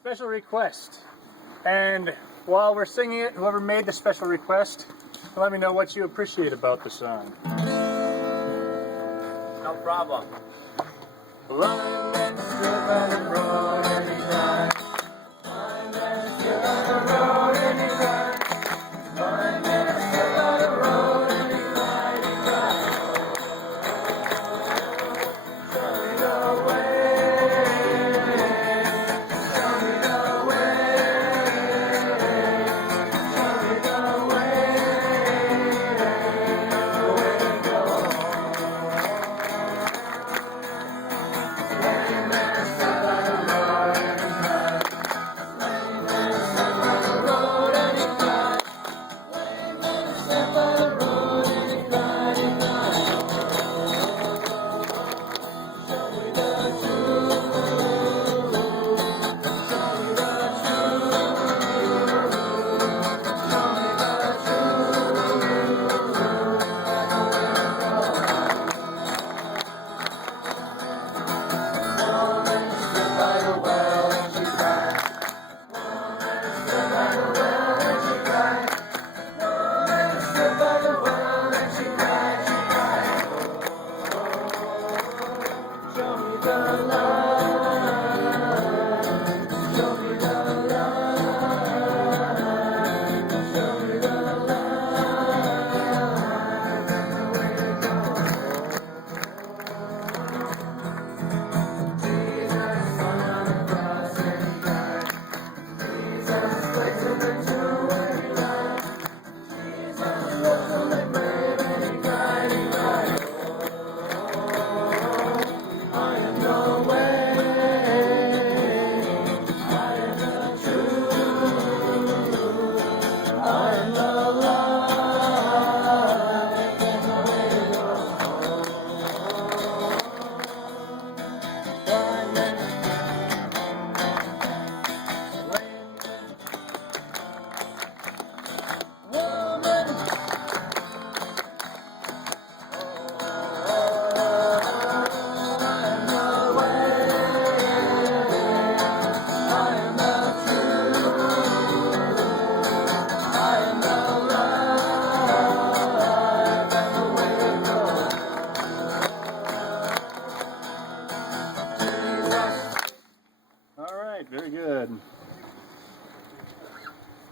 special request. And while we're singing it, whoever made the special request, let me know what you appreciate about the song. No problem. Running next to the road.